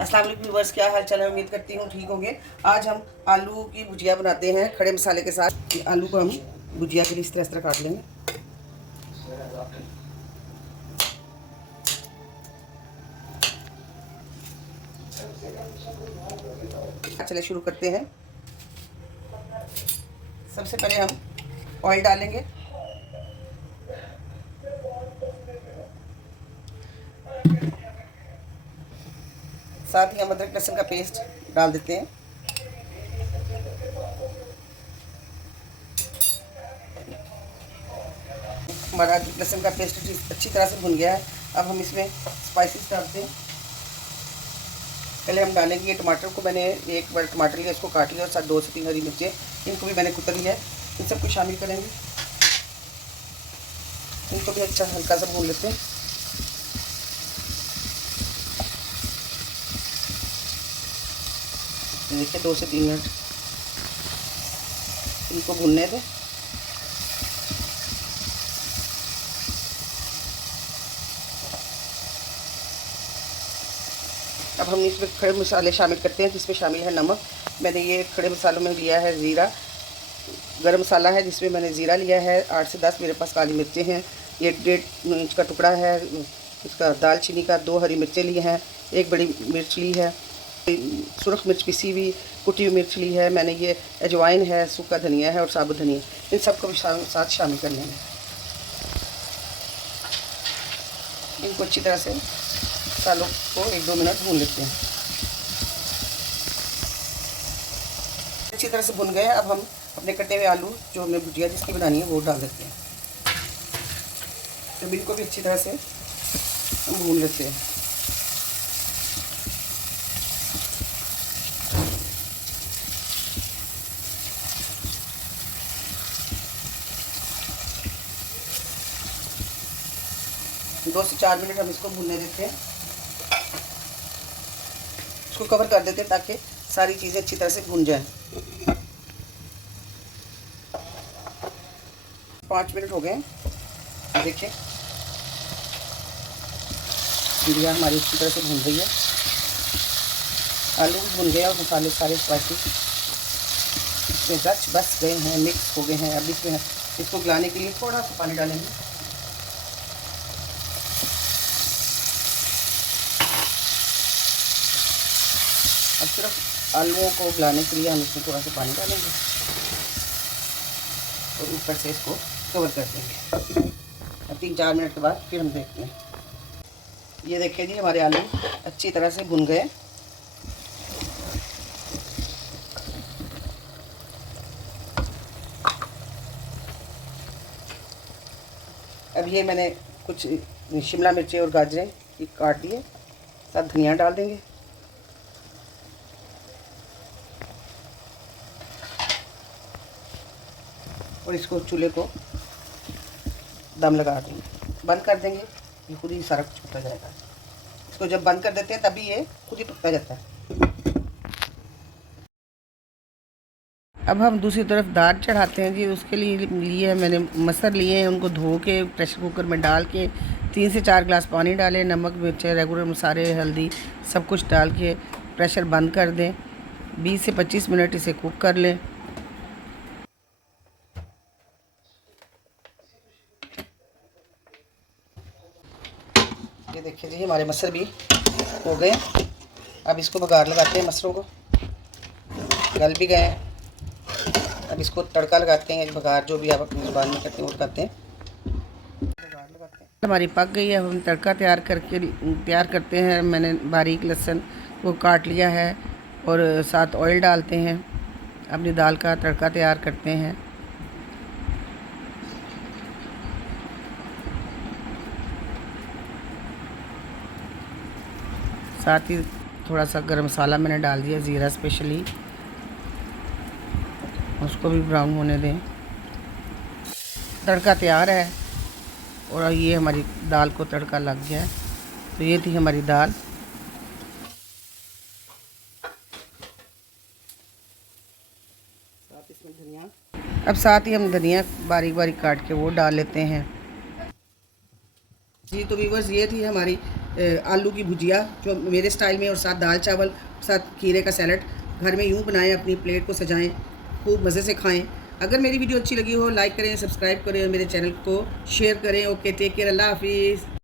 अस्सलाम वालेकुम व्यूअर्स, क्या हाल चाल है। उम्मीद करती हूँ ठीक होंगे। आज हम आलू की भुजिया बनाते हैं खड़े मसाले के साथ। आलू को हम भुजिया के लिए इस तरह काट लेंगे। चलिए शुरू करते हैं। सबसे पहले हम ऑयल डालेंगे। साथ ही हम अदरक लहसुन का पेस्ट डाल देते हैं। हमारा अदरक लहसुन का पेस्ट अच्छी तरह से भुन गया है। अब हम इसमें स्पाइसेस डालते हैं। पहले हम डालेंगे ये टमाटर को, मैंने एक बड़ा टमाटर लिया, इसको काट लिया और साथ 2 से 3 हरी मिर्चें, इनको भी मैंने कुतर लिया है। इन सबको शामिल करेंगे। इनको भी अच्छा हल्का सा भून लेते हैं। देखिए 2 से 3 मिनट इनको भूनने दें। अब हम इसमें खड़े मसाले शामिल करते हैं, जिसमें शामिल है नमक। मैंने ये खड़े मसालों में लिया है ज़ीरा, गरम मसाला है जिसमें मैंने ज़ीरा लिया है। 8 से 10 मेरे पास काली मिर्चें हैं। ये 1.5 इंच का टुकड़ा है इसका दालचीनी का। 2 हरी मिर्चें ली हैं, 1 बड़ी मिर्च ली है, सुरख मिर्च पिसी हुई, कुटी हुई मिर्च ली है मैंने। ये अजवाइन है, सूखा धनिया है और साबुत धनिया। इन सबको भी साथ शामिल कर लेंगे। इनको अच्छी तरह से मसालों को 1-2 मिनट भून लेते हैं। अच्छी तरह से भुन गए। अब हम अपने कटे हुए आलू, जो हमने भुजिया जिसकी बनानी है, वो डाल देते हैं। तो इनको भी अच्छी तरह से हम भून लेते हैं। दो से 4 मिनट हम इसको भूनने देते हैं। इसको कवर कर देते हैं ताकि सारी चीज़ें अच्छी तरह से भून जाएं। 5 मिनट हो गए। देखिए भुजिया हमारी अच्छी तरह से भून रही है। आलू भी भून गए और मसाले सारे स्पाइसी इसमें रच बस गए हैं, मिक्स हो गए हैं। अब इसमें इसको गलाने के लिए थोड़ा सा पानी डालेंगे। अब सिर्फ आलूओं को गलाने के लिए हम इसमें थोड़ा सा पानी डालेंगे और ऊपर से इसको कवर कर देंगे। अब 3-4 मिनट के बाद फिर हम देखते हैं। ये देखिए जी, हमारे आलू अच्छी तरह से भुन गए। अब ये मैंने कुछ शिमला मिर्चें और गाजरें ये काट दिए, साथ धनिया डाल देंगे। और इसको चूल्हे को दम लगा देंगे, बंद कर देंगे। ये खुद ही सारा कुछ पकता जाएगा। इसको जब बंद कर देते हैं तभी ये खुद ही पकता जाता है। अब हम दूसरी तरफ दाल चढ़ाते हैं जी। उसके लिए मैंने मसर लिए हैं, उनको धो के प्रेशर कुकर में डाल के 3 से 4 गिलास पानी डालें। नमक, मिर्च, रेगुलर मसाले, हल्दी सब कुछ डाल के प्रेशर बंद कर दें। 20 से 25 मिनट इसे कुक कर लें। ये देखिए जी, हमारे मसर भी हो गए। अब इसको बघार लगाते हैं। मसरों को गल भी गए। अब इसको तड़का लगाते हैं। बघार जो भी आप अपनी ज़ुबान में करते हैं वो लगाते हैं। बघार लगाते हैं। हमारी पक गई है। अब हम तड़का तैयार करते हैं। मैंने बारीक लहसुन को काट लिया है और साथ ऑयल डालते हैं। अपनी दाल का तड़का तैयार करते हैं। साथ ही थोड़ा सा गरम मसाला मैंने डाल दिया, ज़ीरा स्पेशली। उसको भी ब्राउन होने दें। तड़का तैयार है और ये हमारी दाल को तड़का लग गया है। तो ये थी हमारी दाल। साथ इसमें धनिया, अब साथ ही हम धनिया बारीक बारीक काट के वो डाल लेते हैं जी। तो व्यूअर्स, ये थी हमारी आलू की भुजिया जो मेरे स्टाइल में, और साथ दाल चावल, साथ खीरे का सैलड। घर में यूँ बनाएं, अपनी प्लेट को सजाएं, खूब मज़े से खाएं। अगर मेरी वीडियो अच्छी लगी हो लाइक करें, सब्सक्राइब करें और मेरे चैनल को शेयर करें। ओके, टेक केयर, अल्लाह हाफिज़।